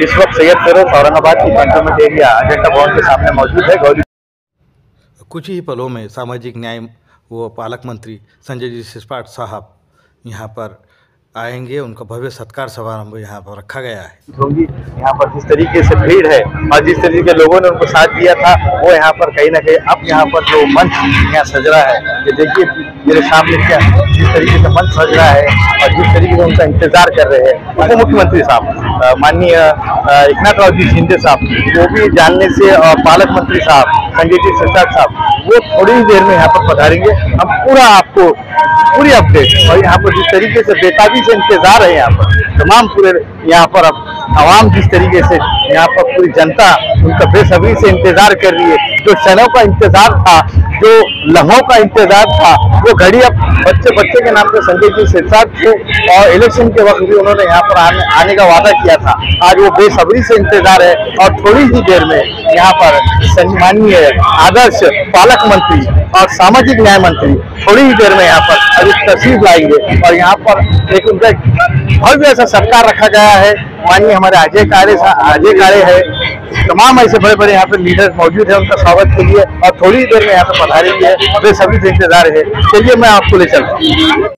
इस वक्त सैयद फिरोज औरंगाबाद की cantonment area Ajanta भवन के सामने मौजूद है। गौरी कुछ ही पलों में सामाजिक न्याय व पालक मंत्री संजय जी सिरसाट साहब यहाँ पर आएंगे। उनका भव्य सत्कार समारोह यहाँ पर रखा गया है। होंगी यहाँ पर जिस तरीके से भीड़ है और जिस तरीके के लोगों ने उनको साथ दिया था, वो यहाँ पर कहीं ना कहीं अब यहाँ पर जो मंच यहाँ सज रहा है, ये देखिए मेरे सामने क्या जिस तरीके से मंच सज रहा है और जिस तरीके से उनका इंतजार कर रहे हैं उप मुख्यमंत्री साहब माननीय एकनाथराव जी शिंदे साहब, वो भी जानने से पालक मंत्री साहब संजय जी सिरसाट साहब, वो थोड़ी ही देर में यहाँ पर पधारेंगे। हम पूरा आपको पूरी अपडेट और यहाँ पर जिस तरीके से बेताबी से इंतजार है यहाँ पर तमाम पूरे यहाँ पर अब आवाम जिस तरीके से यहाँ पर पूरी जनता उनका बेसब्री से इंतजार कर रही है। जो क्षणों का इंतजार था, जो लम्हों का इंतजार था, वो घड़ी अब बच्चे के नाम पे संजय जी सिरसाट थे और इलेक्शन के वक्त भी उन्होंने यहाँ पर आने का वादा किया था। आज वो बेसब्री से इंतजार है और थोड़ी ही देर में यहाँ पर सम्माननीय आदर्श पालक मंत्री और सामाजिक न्याय मंत्री थोड़ी ही देर में यहाँ पर अभी तशरीफ लाएंगे और यहाँ पर एक उनका भव्य ऐसा सत्कार रखा गया है। माननीय हमारे अजय कारे है, तमाम ऐसे बड़े बड़े यहाँ पे लीडर मौजूद है उनका स्वागत के लिए और थोड़ी ही देर में यहाँ पे पधारेंगे। वे सभी से इंतजार है। चलिए मैं आपको ले चलता हूँ।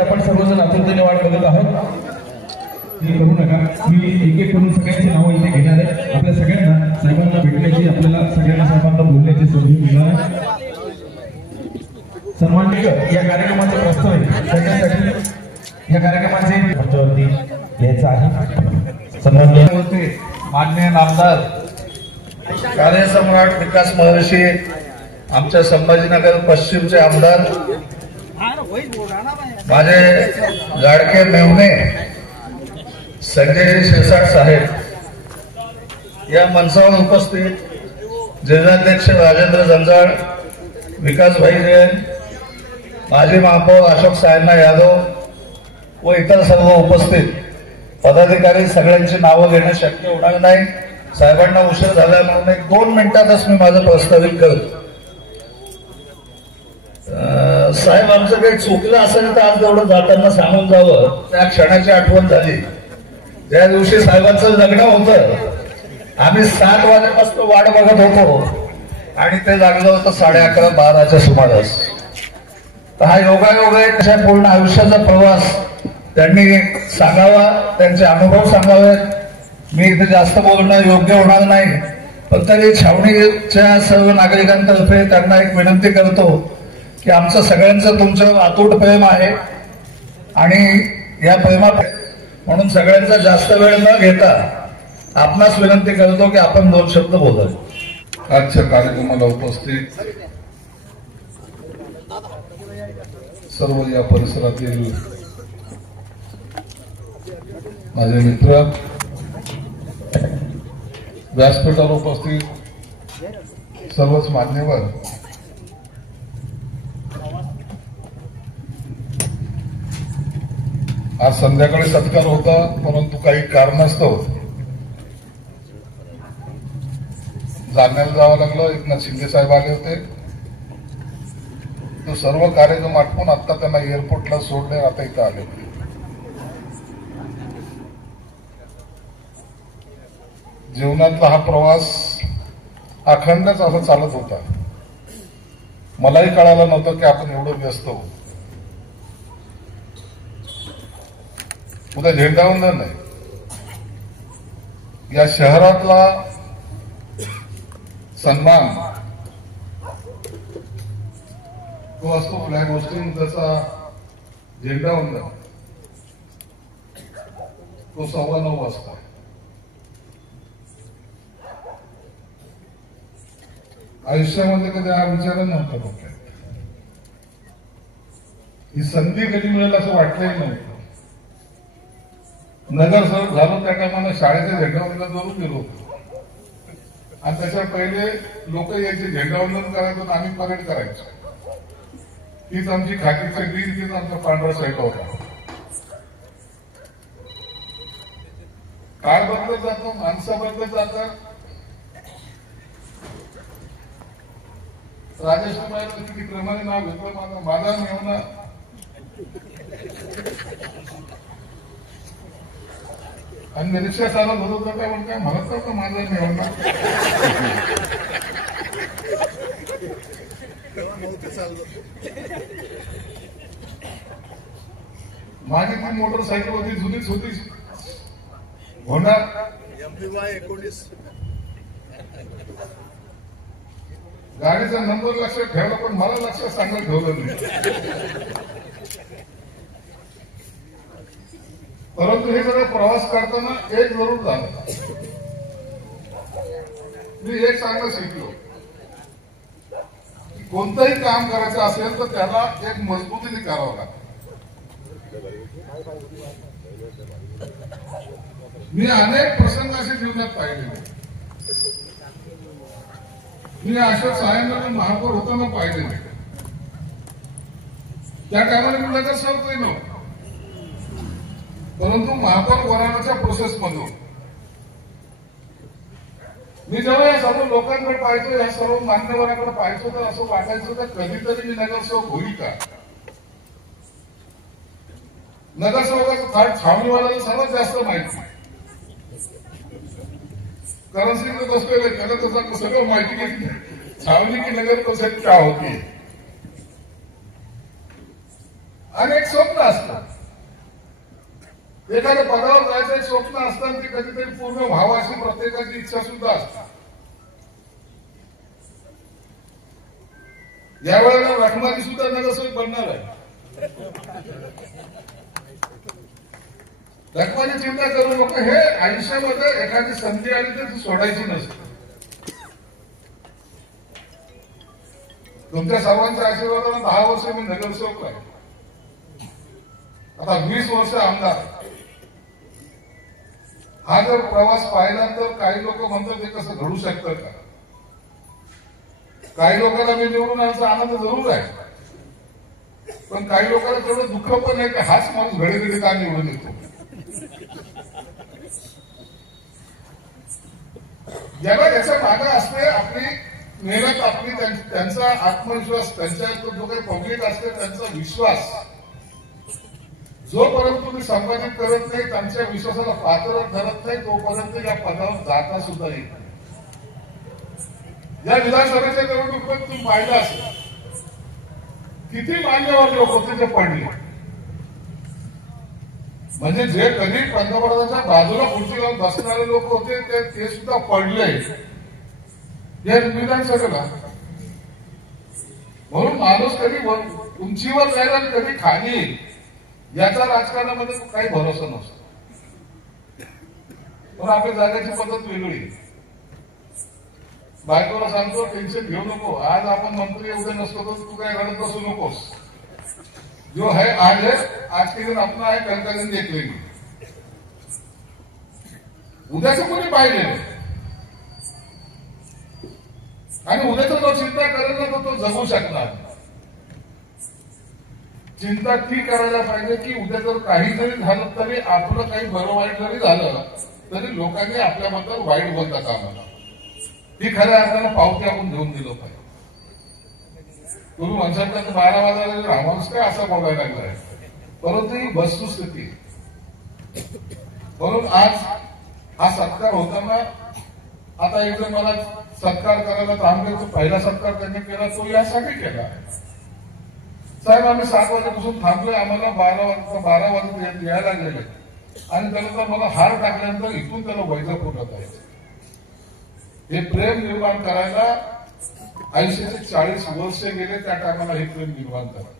आपण सर्वजण आतुरतेने वाट बघत आहोत। करू नका, मी एक एक करून सगळ्यांची नावं इथे घेणार आहे। आपल्या सगळ्यांना साहेबांना भेटण्याची, आपल्याला सगळ्यांना साहेबांना बोलण्याची संधी मिळणार आहे। सन्माननीय या कार्यक्रमाचा प्रस्ताव आहे त्याच्यासाठी या कार्यक्रमाचे मंचावरती घ्यायचं आहे। सन्माननीय होते माननीय नामदार कार्यसम्राट विकास महर्षी आमच्या संभाजीनगर पश्चिमचे आमदार माझे लाडके मेवणे संजय सिरसाट साहेब, या मंचावर उपस्थित जिल्हाध्यक्ष राजेंद्र जंजाळ, विकास भाई जैन, माजी महापौर अशोक सायना यादव व इतर सर्व उपस्थित पदाधिकारी, सगळ्यांची नावं घेणं शक्य होणार नाही। साहेबांना उशीर झाला म्हणून 1-2 मिनिटातच मी माझं प्रस्तावित करतो। साहेब आमचं काही चुकलं असेल तर आज तेवढं जाताना सांगून जावं। त्या क्षणाची आठवण झाली ज्या दिवशी साहेबांचं लग्न होतं, आम्ही 7 वाजेपासून वाट बघत होतो आणि ते लागलं होतं 11:30-12च्या सुमारास। तर हा योगायोग आहे, तशा पूर्ण आयुष्याचा प्रवास त्यांनी सांगावा, त्यांचे अनुभव सांगावेत। मी इथे जास्त बोलणं योग्य होणार नाही, पण तरी छावणीच्या सर्व नागरिकांतर्फे त्यांना एक विनंती करतो की आमचं सगळ्यांचं तुमच्यावर अतूट प्रेम आहे आणि या प्रेमा म्हणून सगळ्यांचा जास्त वेळ न घेता आपणास विनंती करतो की आपण 2 शब्द बोलावे। आजच्या कार्यक्रमाला उपस्थित सर्व या परिसरातील माझे मित्र, व्यासपीठावर उपस्थित सर्वच मान्यवर, आज संध्याकाळी सत्कार होता परंतु काही कारणास्तव जालन्याला जावं लागलं। एकनाथ शिंदे साहेब आले होते, तो सर्व कार्यक्रम आटपून आता त्यांना एअरपोर्टला सोडले, आता इथं आले. जीवनातला हा प्रवास अखंडच असा चालत होता. मलाही कळालं नव्हतं की आपण एवढं व्यस्त होऊ. उद्या झेंडावंदन आहे. या शहरातला सन्मान तो असतो फ्लॅग होस्टिंग, जसा झेंडावंदन तो 9:15 वाजता. आयुष्यामध्ये कधी हा विचार नव्हता डोक्यात. ही संधी कधी मिळेल असं वाटलंही नव्हतं. नगरसेवक झालो त्या टायमाला शाळेच्या झेंडावंदन करून गेलो होतो आणि त्याच्या पहिले लोक यायचे, झेंडावंदन करायचं आणि आम्ही परेड करायचो. हीच आमची खाकीची वीज, तीच आमचा पांढरा साईट होता. काळ बदलत जातो, माणसं बदलत जातात. राजेश कुमारचं किती क्रमाने नाव घेतलं, माझा मेवना आणि मी रिक्षा चालत होतो तर काय म्हणतो, म्हणत नव्हतं माझा मेवना. माझी ती मोटरसायकल होती, जुनीच होती, होंडा MPY-19. गाडीचा नंबर लक्षात ठेवला, पण मला लक्षात चांगलं ठेवलं नाही. परंतु हे सगळं प्रवास करताना एक जरूर झालं. मी एक चांगलं शिकलो, कोणतंही काम करायचं असेल तर त्याला एक मजबूतीने करावं लागतं. मी अनेक प्रसंग असे जीवनात पाहिले. मी अशोक साहेबांना महापौर होताना पाहिले. त्या टायमाला मी नगरसेवकही नव्हतो, परंतु महापौर बनवण्याच्या प्रोसेस मधून मी जेव्हा या सर्व लोकांकडे पाहायचो, या सर्व मान्यवरांकडे पाहायचो, तर असं वाटायचं तर कधीतरी मी नगरसेवक होईल का. नगरसेवकाचं थाट छावणीवाल्याला सर्वात जास्त माहिती. करन्सिंग बसलेलं त्याला तसं सगळं माहिती घेतली. छावणी की नगर परिषद क्या होती. आणि एक स्वप्न असतं, एखाद्या पदावर जायचं एक स्वप्न असतं, ते कधीतरी पूर्ण व्हावं अशी प्रत्येकाची इच्छा सुद्धा असते. यावेळेला रखमाजी सुद्धा नगरसेवक बनणार आहे. रखमाची चिंता करू नको. हे आयुष्यामध्ये एखादी संधी आली तर ती सोडायची नसते. तुमच्या सर्वांच्या आशीर्वादाने 10 वर्ष मी नगरसेवक आहे, आता 20 वर्ष आमदार. हा जर प्रवास पाहिला तर काही लोक म्हणतात हे कसं घडू शकतं का. काही लोकांना मी निवडून आल्याचा आनंद जरूर आहे, पण काही लोकांना तेवढं दुःख पण आहे की हाच माणूस घडी का निवडून येतो. याला याच्या मागे असते आपली मेहनत, आपली त्यांचा आत्मविश्वास, त्यांच्या जो काही पब्लिक असते त्यांचा विश्वास. जोपर्यंत तुम्ही संपादित करत नाही, त्यांच्या विश्वासाला पात्र ठरत नाही, तोपर्यंत या पदावर जाता सुद्धा येत नाही. या विधानसभेच्या निवडणुकीत तुम्ही पाहिलं असेल किती मान्यवर लोक होते जे पडले. म्हणजे जे कधी पंतप्रधानाच्या बाजूला खुर्ची लावून बसणारे लोक होते ते सुद्धा पडले या विधानसभेला. म्हणून माणूस कधी उंचीवर जाईल आणि कधी खाली येईल याचा राजकारणामध्ये काही भरोसा नसतो. पण आपल्या जाण्याची पद्धत वेगळी. बायकोला सांगतो टेन्शन घेऊ नको, आज आपण मंत्री एवढे नसतो तर तू काय रडत बसू नकोस. जो है आज है, आज के दिन अपना है, कल का दिन देख लेंगे. उद्याचं कोणी पाहिजे आणि उद्याचा जो चिंता करेल ना तो जगू शकणार. चिंता ती करायला पाहिजे की उद्या जर काही जरी झालं तरी आपलं काही बरं वाईट जरी झालं तरी लोकांनी आपल्याबद्दल वाईट बोलता कामा. ती खऱ्या अर्थानं पावती आपण घेऊन दिलं पाहिजे. तुम्ही म्हणसाल 12 वाजता हा माणूस काय असा बोलायला लागलाय, परंतु ही वस्तुस्थिती. म्हणून आज हा सत्कार होताना आता एकदा मला सत्कार करायला थांबले, तो पहिला सत्कार त्यांनी केला तो यासाठी केला. साहेब आम्ही 7 वाजेपासून थांबलोय, आम्हाला 12 वाजता यायला लागलेले आणि त्यानंतर मला हार टाकल्यानंतर इथून त्याला वैजापूर जायचं. हे प्रेम निर्माण करायला 80 ते 40 वर्ष गेले. त्या टायमाला हे प्रेम निर्माण करा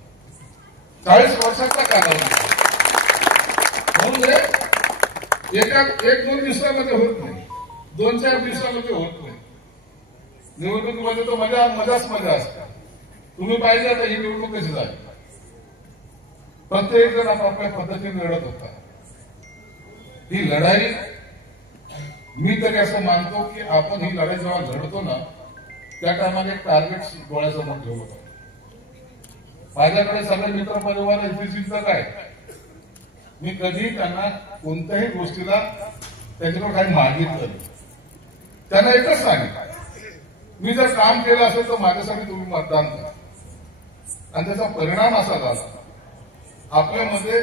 40 वर्षाचा कालावधी. म्हणून एक 2 दिवसामध्ये होत नाही, 2-4 दिवसामध्ये होत नाही. निवडणुकीमध्ये तो मजाच मजा असते. तुम्ही पाहिजे आता ही निवडणूक कशी झाली, प्रत्येक जण आपापल्या पद्धतीने लढत होता. ही लढाई मी तरी असं मानतो की आपण ही लढाई जेव्हा लढतो ना त्या टायमाला एक टार्गेट डोळ्यासमोर ठेवलं होतं. माझ्याकडे सगळे मित्र परिवार इथे चिंतक आहे. मी कधी त्यांना कोणत्याही गोष्टीला त्यांच्याकडे काही मागितलं, त्यांना एकच सांगितलं, मी जर काम केलं असेल तर माझ्यासाठी तुम्ही मतदान करा. आणि त्याचा परिणाम असा झाला, आपल्यामध्ये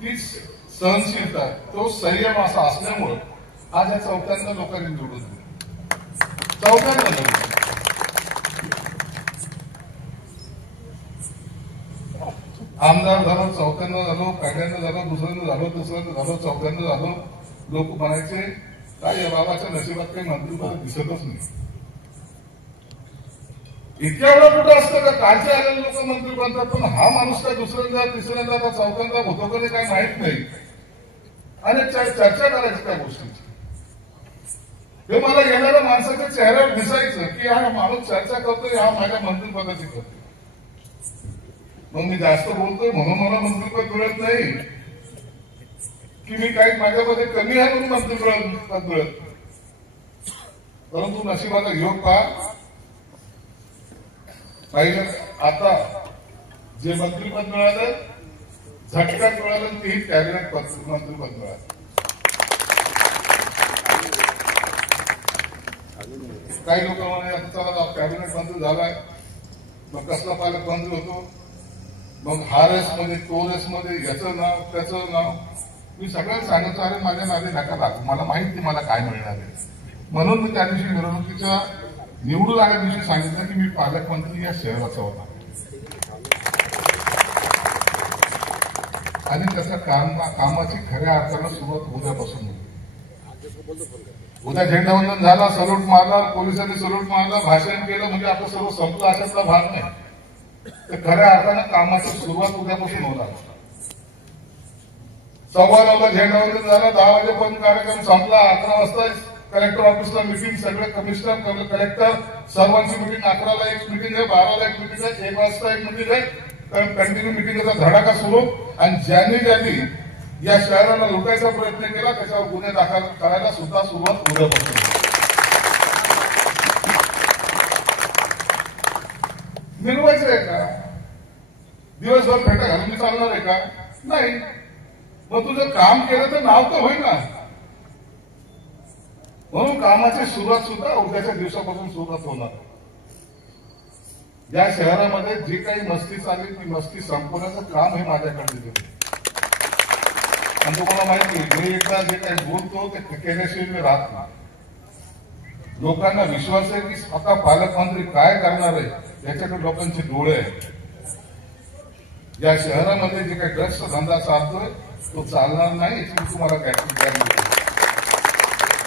ती सहनशीलता, तो संयम असा असल्यामुळे आज या 54 लोकांनी निवडून दिले. 54 आमदार झालो, 54 झालो, पहिल्यांदा झालो, दुसऱ्यांदा झालो, तिसऱ्यांदा झालो, 54 झालो. लोक म्हणायचे काय या बाबाच्या नशिबात काही मंत्रिपद दिसतच नाही. इतक्या वेळा कुठं असतं का कालचे आलेले लोक मंत्री बनतात, पण हा माणूस काय दुसऱ्यांदा तिसऱ्यांदा का 54दा होतो कधी काही माहित नाही. आणि चर्चा करायची त्या गोष्टीची. हे मला येणाऱ्या माणसाच्या चेहऱ्यावर दिसायचं की हा माणूस चर्चा करतोय, हा माझ्या मंत्रिपदाची करतोय. मग मी जास्त बोलतोय म्हणून मला मंत्रिपद मिळत नाही की मी काही माझ्यामध्ये कमी आहे म्हणून मंत्रिपद मिळत. परंतु नशिबाचा योग पहा, पाहिजे आता जे मंत्रिपद मिळालं झटक्यात मिळालं, तेही कॅबिनेट मंत्रिपद मिळालं. काही लोक म्हणे आता चला कॅबिनेट मंत्री झालाय, मग कसला पालकमंत्री होतो, मग हा रेस मध्ये तो रेस मध्ये याचं नाव त्याचं नाव. मी सगळ्यांना सांगतो अरे माझ्या नावे नका लागू, मला माहिती मला काय मिळणार आहे. म्हणून मी त्या दिवशी मिरवणुकीच्या निवडून आल्या दिवशी सांगितलं की मी पालकमंत्री या शहराचा होता आणि त्याच्या कामाची खऱ्या अर्थानं सुरुवात उद्यापासून होती. उद्या झेंडावंदन झाला, सल्यूट मारला, पोलिसांनी सल्यूट मारला, भाषण केलं म्हणजे आपलं सर्व संपलं अशातला भाग नाही. तर खऱ्या अर्थानं कामाची सुरुवात उद्यापासून होणार. 9:15 झेंडावंदन झालं, 10 वाजेपर्यंत कार्यक्रम संपला. 11 वाजता कलेक्टर ऑफिसला मिटिंग, सगळे कमिशनर कलेक्टर सर्वांची मिटिंग. 11ला एक मिटिंग आहे, 12ला एक मिटिंग आहे, 1 वाजता एक मिटिंग आहे. कंटिन्यू मिटिंगचा धडाका सुरू. आणि ज्यांनी या शहराला लुटायचा प्रयत्न केला त्याच्यावर गुन्हे दाखल करायला सुद्धा सुरुवात उद्यापासून. मिळवायचं आहे का? दिवसभर फेटा घालून मी चालणार आहे का? नाही. मग तुझं काम केलं तर नाव तर होईल ना. म्हणून कामाची सुरुवात सुद्धा उद्याच्या दिवसापासून सुरुवात होणार. या शहरामध्ये जी काही मस्ती चालली ती मस्ती संपवण्याचं काम हे माझ्याकडे दिलं. आणि तुम्हाला माहिती आहे मी एकदा जे काही बोलतो ते केल्याशिवाय मी राहत नाही. लोकांना विश्वास आहे की स्वतः पालकमंत्री काय करणार आहे याच्याकडे लोकांचे डोळे आहेत. या शहरामध्ये जे काही ड्रग्सचा धंदा चालतोय तो चालणार नाही याची मी तुम्हाला गॅरंटी.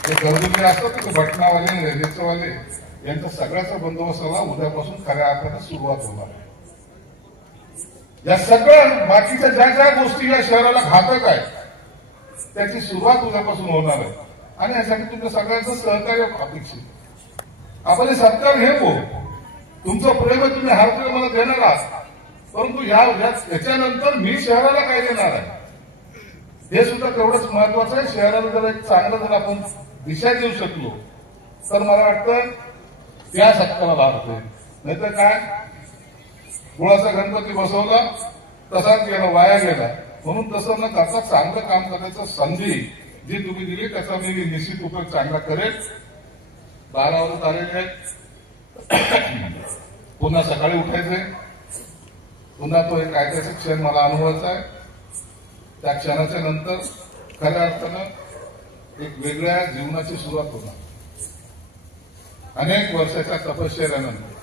जे घरगुती असतात ते भटनावाले रेल्वेचेवाले यांचा सगळ्याचा बंदोबस्ताला उद्यापासून खऱ्या अर्थाने सुरुवात होणार आहे. या सगळ्या बाकीच्या ज्या ज्या गोष्टी या शहराला घातक आहेत त्याची सुरुवात उद्यापासून होणार आहे. आणि यासाठी तुमच्या सगळ्यांचं सहकार्य अपेक्षित. आपण हे सरकार हे तुमचं प्रेम आहे, तुम्ही हर प्रेम मला देणार आहात. परंतु याच्यानंतर मी शहराला काय देणार आहे हे सुद्धा तेवढंच महत्वाचं आहे. शहराला जर एक चांगलं जर आपण दिशा देऊ शकलो तर मला वाटतं त्या सत्काला लाभ होईल. नाहीतर काय गुळाचा गणपती बसवला तसाच गेला, वाया गेला. म्हणून तसं न करता चांगलं काम करण्याचं संधी जी तुम्ही दिली त्याचा मी निश्चित उपयोग चांगला करेल. 12 वाजत आलेले आहेत, पुन्हा सकाळी उठायचंय. पुन्हा तो एक ऐतिहासिक क्षण मला अनुभवायचा आहे. त्या क्षणाच्या नंतर खऱ्या अर्थानं एक वेगळ्या जीवनाची सुरुवात होणार. अनेक वर्षाच्या तपश्चर्यानंतर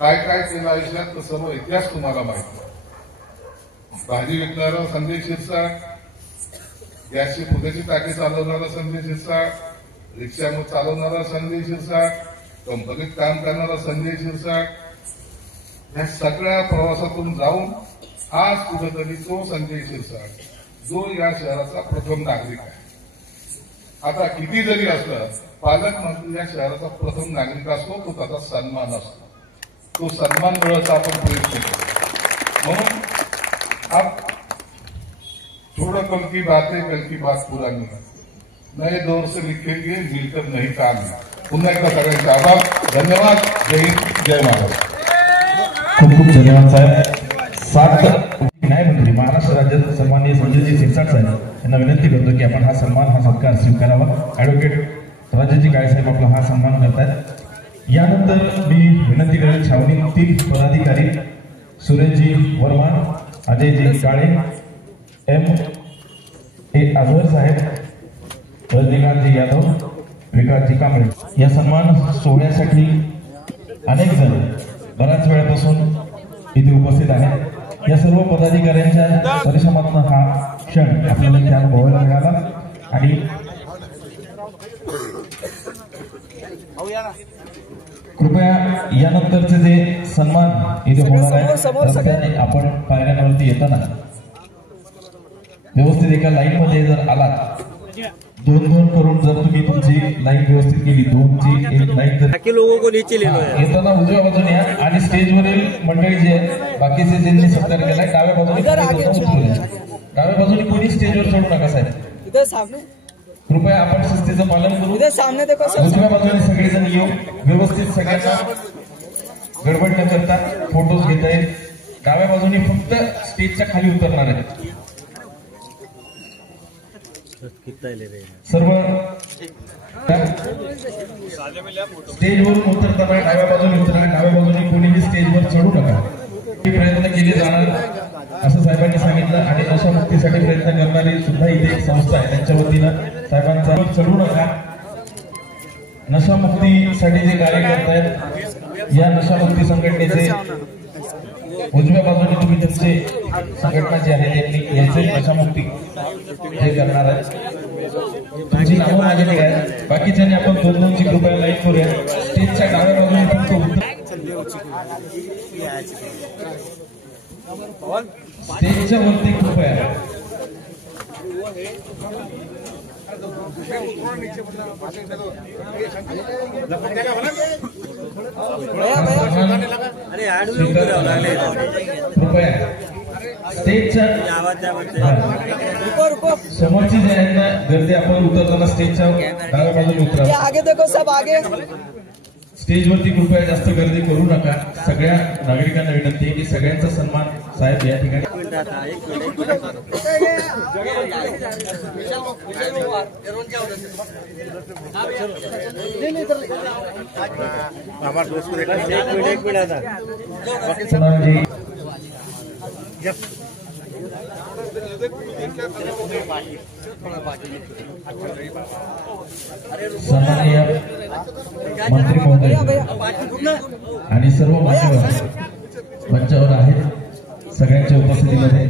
काय काय केलं आयुष्यात तर सर्व इतिहास तुम्हाला माहिती. भाजी विकणारा संजय शिरसाट, गॅसची पुण्याची टाकी चालवणारा संजय शिरसाट, रिक्षा चालवणारा संजय शिरसाट, कंपनीत काम करणारा संजय शिरसाट, या सगळ्या प्रवासातून जाऊन आज कुठेतरी तो संजय शिरसाट जो या शहराचा प्रथम नागरिक आहे. आता किती जरी असलं पालकमंत्री या शहराचा प्रथम नागरिक असतो, तो त्याचा सन्मान असतो. तो सन्मान मिळवता आपण प्रयत्न करतो. म्हणून अब थोड़ा कल की बात है, कल की बात पुरानी है. नए दौर से लिखेंगे, मिलकर नहीं काम है. पुन्हा एकदा सगळ्यांचे आभार, धन्यवाद. जय हिंद, जय महाराष्ट्र. खूप खूप धन्यवाद साहेब. 7 न्यायमंत्री महाराष्ट्र राज्याचे सन्माननीय संजयजी शिरसाट साहेब यांना विनंती करतो की आपण हा सन्मान, हा सत्कार स्वीकारावा. ॲडव्होकेट राजाजी काळे साहेब आपला हा सन्मान करतात. यानंतर मी विनंती करेन छावणीतील पदाधिकारी सुरेशजी वर्मा, अजयजी काळे, M.A. अजहर साहेब, रजनीकांतजी यादव, विकासजी कांबळे या सन्मान सोहळ्यासाठी अनेक जण बऱ्याच वेळापासून इथे उपस्थित आहेत. या सर्व पदाधिकाऱ्यांच्या परिश्रमातून हा क्षण आपल्याला इथे अनुभवायला मिळाला. आणि कृपया यानंतरचे जे सन्मान इथे होणार आहे रस्त्याने आपण पायऱ्यांवरती येताना व्यवस्थित एका लाईन मध्ये जर आलात, 2-2 करून जर तुम्ही तुमची लाईन व्यवस्थित केली, 2ची एक लाईन जर येताना उजव्या बाजूने या आणि स्टेजवरील मंडळी जे आहे बाकीचे ज्यांनी सत्कार केलाय डाव्या बाजूने डाव्या बाजूने कोणी स्टेजवर चढू नका साहेब. कृपया आपण शिस्तीचं पालन करू. उजव्या बाजूने सगळेजण येऊ, व्यवस्थित सगळ्यांना गडबड न करता फोटोज घेता येईल. डाव्या बाजूने फक्त स्टेजच्या खाली उतरणार आहेत सर्व. स्टेजवरून उतरताना डाव्या बाजूने उतरा, डाव्या बाजूने कोणीही स्टेजवर चढू नका. प्रयत्न केले जाणार असं साहेबांनी सांगितलं. आणि नशामुक्तीसाठी प्रयत्न करणारी सुद्धा इथे एक संस्था आहे, त्यांच्या वतीनं साहेबांचा चढू नका. नशामुक्तीसाठी जे कार्य करतायत या नशामुक्ती संघटनेचे उजव्या बाजूने तुम्ही तुमचे संघटना जी आहे त्यांनी याचे नशामुक्ती हे करणार आहे. तुमची नावं मागणी आहे. बाकीच्यांनी आपण 2-2ची कृपया लाईन करूया. स्टेजच्या डाव्या बाजूने फक्त स्टेजच्या वरती कृपया स्टेजच्या समोरची जे आहेत ना गर्दी आपण उतरताना स्टेजच्या डाव्या बाजूने उतरा. आगे देखो सब आगे. स्टेजवरती कृपया जास्त गर्दी करू नका. सगळ्या नागरिकांना विनंती आहे की सगळ्यांचा सन्मान साहेब या ठिकाणी. सन्माननीय मंत्री महोदय आणि सर्व मान्यवर मंचावर आहेत. सगळ्यांच्या उपस्थितीमध्ये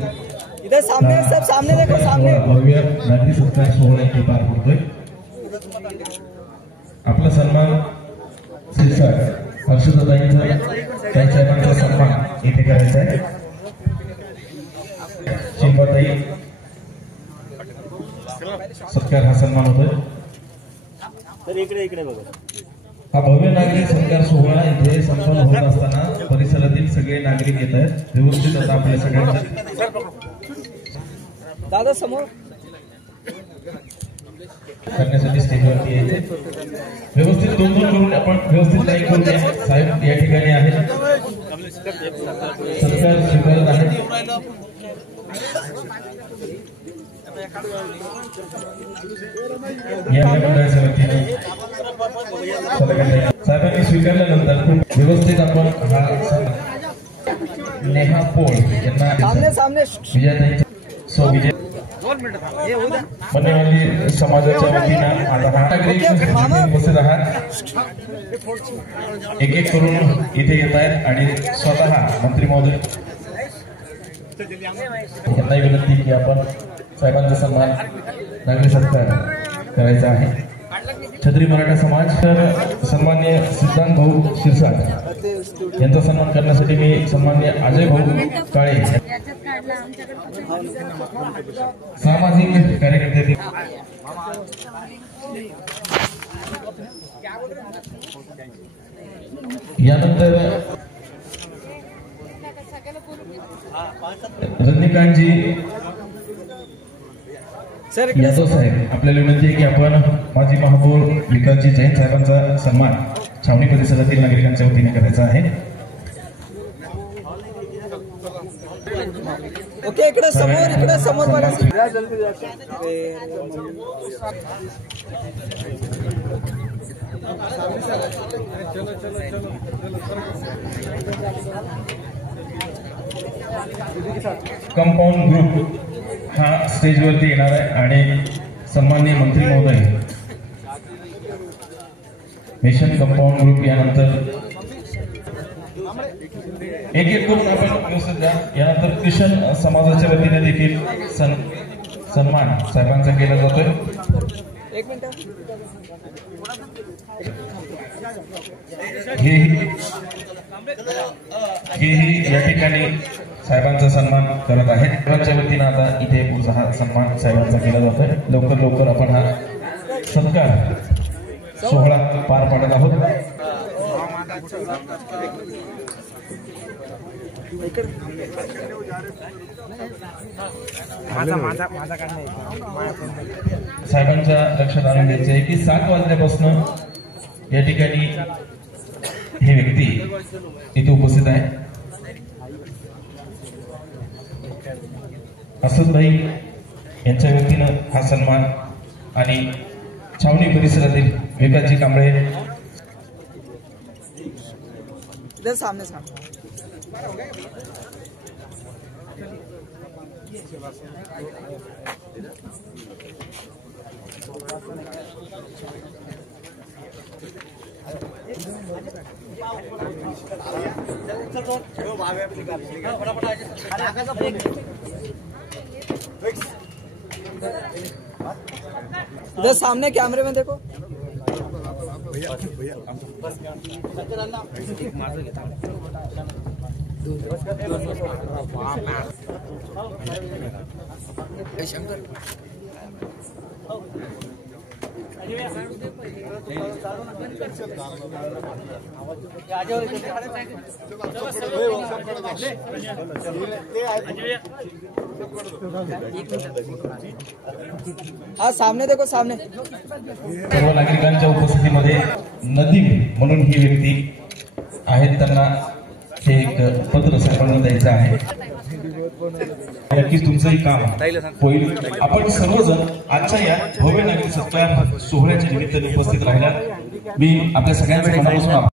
भव्य नागरी सत्कार सोहळा इथे पार पडतोय. आपला सन्मान शिरसाट हर्षदाताईंचा साहेबांचा सन्मान इथे करायचा आहे. शिंबाताई सत्कार हा सन्मान होतोय. हा भव्य नागरिक सत्कार सोहळा इथे संपन्न होत असताना परिसरातील सगळे नागरिक येत आहेत. व्यवस्थित आता आपल्या सगळ्यांच्या दादा समोर करण्यासाठी स्टेजवरती यायचे. व्यवस्थित 2-2 करून आपण व्यवस्थित लाईन करून साहेब या ठिकाणी आहेत, सत्कार स्वीकारत आहेत. या मंडळाच्या वतीने साहेबांनी स्वीकारल्यानंतर खूप व्यवस्थित आपण हा नेहा पोळ यांना विजयाताई सो विजय मनेवाली समाजाच्या वतीनं आता हा नागरिक उपस्थित आहात. एक एक करून इथे येत आहेत आणि स्वतः मंत्री महोदय यांनाही विनंती की आपण साहेबांचा सन्मान नागरिक सत्कार करायचा आहे. छत्री मराठा समाज तर सन्मान्य सिद्धांत भाऊ शिरसाट यांचा सन्मान करण्यासाठी मी सन्मान्य अजय भाऊ काळे सामाजिक कार्यकर्ते यानंतर रजनीकांतजी यादव साहेब आपल्याला विनंती आहे की आपण माजी महापौर विकासजी जैन साहेबांचा सन्मान छावणी परिसरातील नागरिकांच्या वतीने करायचा आहे. ओके इकडे समोर बघा. कंपाऊंड ग्रुप हा स्टेजवरती येणार आहे आणि सन्माननीय मंत्री महोदय मिशन कंपाऊंड ग्रुप यानंतर एक एक करून आपण व्यवस्थित द्या. यानंतर ख्रिश्चन समाजाच्या वतीने देखील सन्मान साहेबांचा केला जातोय. हेही या ठिकाणी साहेबांचा सन्मान करत आहेत. साहेबांच्या वतीनं आता इथे पुढचा हा सन्मान साहेबांचा केला जातोय. लवकर आपण हा सत्कार सोहळा पार पाडत आहोत. साहेबांच्या लक्षात आणून द्यायचं आहे की 7 वाजल्यापासून या ठिकाणी हे व्यक्ती इथे उपस्थित आहे. असदभाई यांच्या व्यक्तीनं हा सन्मान आणि छावणी परिसरातील विकासजी कांबळे इधर सामने इधर सामने कैमरे में देखो. हाँ सामने देखो सामने. सर्व नागरिकांच्या उपस्थितीमध्ये नदीम म्हणून ही व्यक्ती आहेत. त्यांना हे एक पत्र साहेबांना द्यायचं आहे. नक्कीच तुमचंही काम होईल. आपण सर्वजण आजच्या या भव्य नागरिक सत्कार सोहळ्याच्या निमित्ताने उपस्थित राहिला. मी आपल्या सगळ्यांचे मनापासून